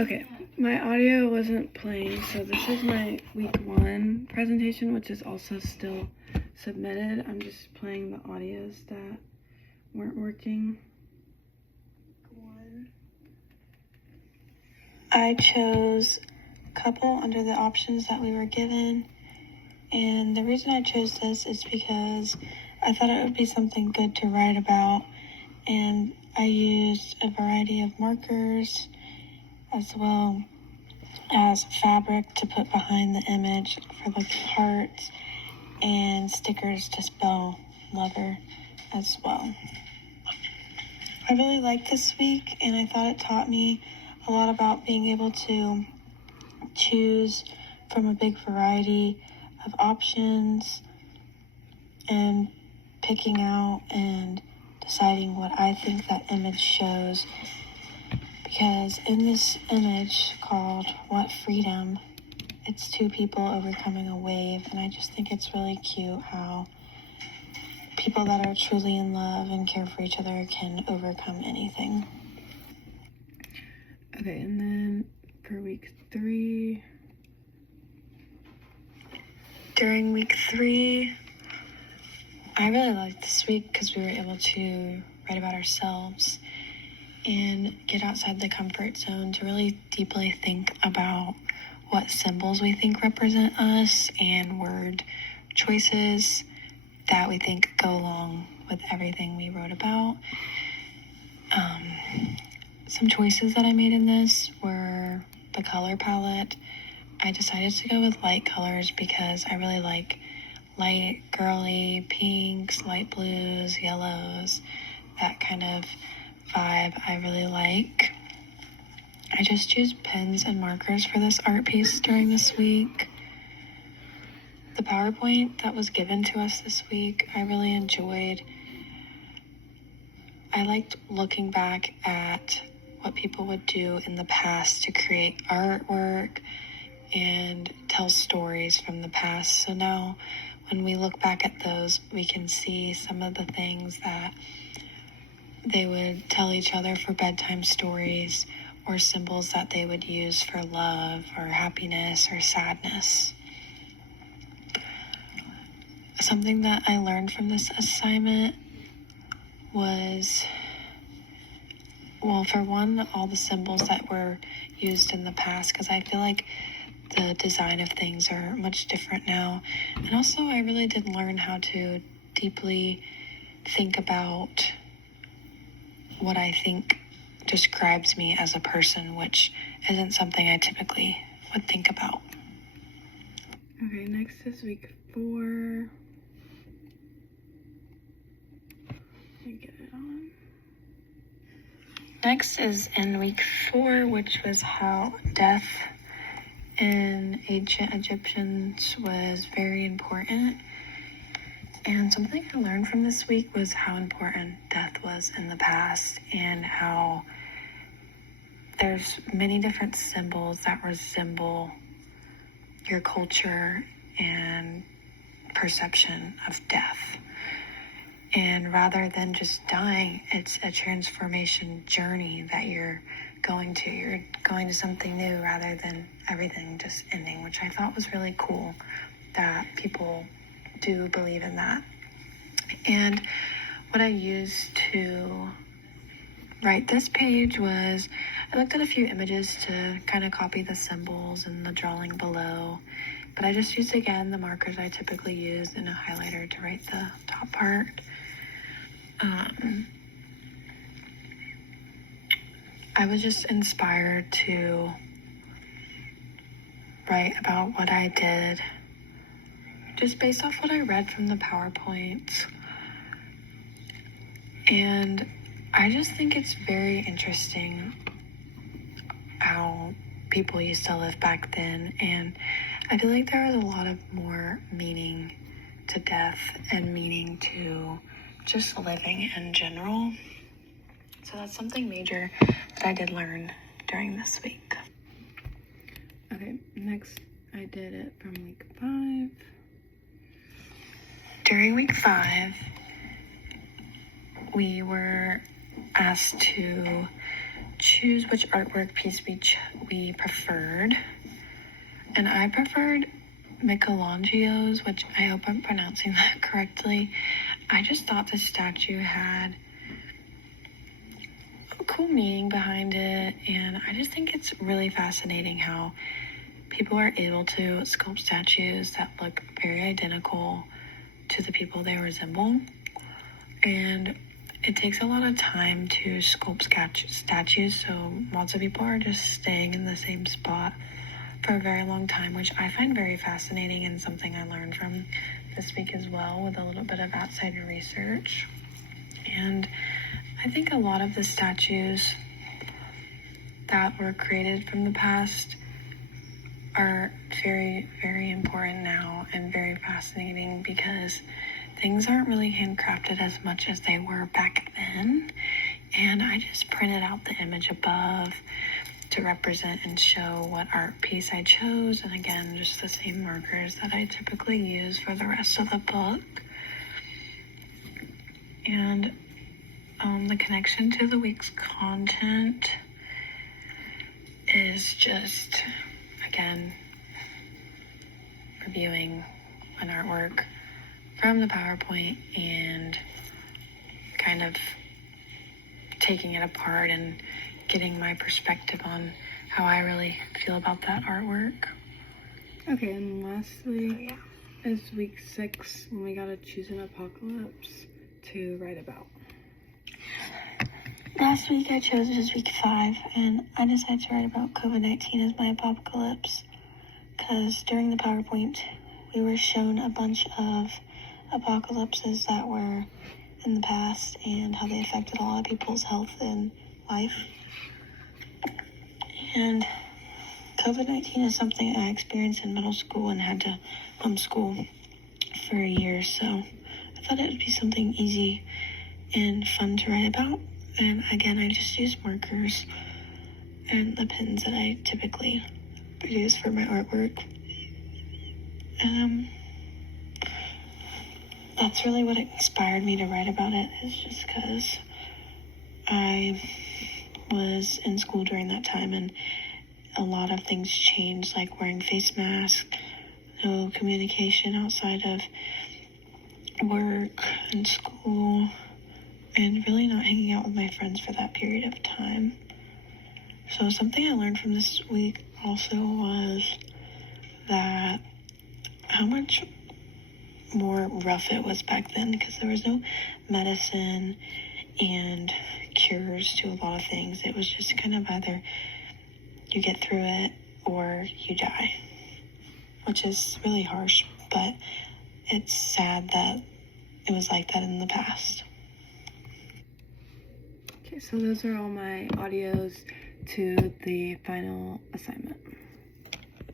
Okay, my audio wasn't playing, so this is my week 1 presentation, which is also still submitted. I'm just playing the audios that weren't working. I chose couple under the options that we were given, and the reason I chose this is because I thought it would be something good to write about, and I used a variety of markers as well as fabric to put behind the image for the hearts and stickers to spell lover as well. I really liked this week, and I thought it taught me a lot about being able to choose from a big variety of options and picking out and deciding what I think that image shows. Because in this image called What Freedom, it's 2 people overcoming a wave, and I just think it's really cute how people that are truly in love and care for each other can overcome anything. Okay, and then for week 3, during week 3, I really liked this week because we were able to write about ourselves and get outside the comfort zone to really deeply think about what symbols we think represent us and word choices that we think go along with everything we wrote about. Some choices that I made in this were the color palette. I decided to go with light colors because I really like light, girly pinks, light blues, yellows, that kind of vibe I really like. I just used pens and markers for this art piece during this week. The PowerPoint that was given to us this week, I really enjoyed. I liked looking back at what people would do in the past to create artwork and tell stories from the past. So now when we look back at those, we can see some of the things that they would tell each other for bedtime stories, or symbols that they would use for love or happiness or sadness. Something that I learned from this assignment was, well, for one, all the symbols that were used in the past, because I feel like the design of things are much different now. And also, I really did learn how to deeply think about what I think describes me as a person, which isn't something I typically would think about. Okay, next is week 4. Let me get it on. Next is in week 4, which was how death in ancient Egyptians was very important. And something I learned from this week was how important death was in the past, and how there's many different symbols that resemble your culture and perception of death. And rather than just dying, it's a transformation journey that you're going to. You're going to something new rather than everything just ending, which I thought was really cool that people do believe in that. And what I used to write this page was, I looked at a few images to kind of copy the symbols and the drawing below, but I just used again the markers I typically use and a highlighter to write the top part. I was just inspired to write about what I did just based off what I read from the PowerPoint. And I just think it's very interesting how people used to live back then, and I feel like there was a lot of more meaning to death and meaning to just living in general. So that's something major that I did learn during this week. Okay, next I did it from week 5. During week 5, we were asked to choose which artwork piece we preferred. And I preferred Michelangelo's, which I hope I'm pronouncing that correctly. I just thought the statue had a cool meaning behind it, and I just think it's really fascinating how people are able to sculpt statues that look very identical to the people they resemble. And it takes a lot of time to sculpt statues, so lots of people are just staying in the same spot for a very long time, which I find very fascinating and something I learned from this week as well with a little bit of outside research. And I think a lot of the statues that were created from the past are very, very important now and very fascinating because things aren't really handcrafted as much as they were back then. And I just printed out the image above to represent and show what art piece I chose. And again, just the same markers that I typically use for the rest of the book. And the connection to the week's content is just, again, reviewing an artwork from the PowerPoint and kind of taking it apart and getting my perspective on how I really feel about that artwork. Okay, and lastly is week 6 when we gotta choose an apocalypse to write about. Last week I chose was week 5, and I decided to write about COVID-19 as my apocalypse because during the PowerPoint we were shown a bunch of apocalypses that were in the past and how they affected a lot of people's health and life. And COVID-19 is something I experienced in middle school and had to homeschool for a year, so I thought it would be something easy and fun to write about. And again, I just used markers and the pens that I typically use for my artwork. That's really what inspired me to write about it, is just because I was in school during that time and a lot of things changed, like wearing face masks, no communication outside of work and school, and really not hanging out with my friends for that period of time. So something I learned from this week also was that how much more rough it was back then, because there was no medicine and cures to a lot of things. It was just kind of either you get through it or you die, which is really harsh, but it's sad that it was like that in the past. Okay, so those are all my audios to the final assignment.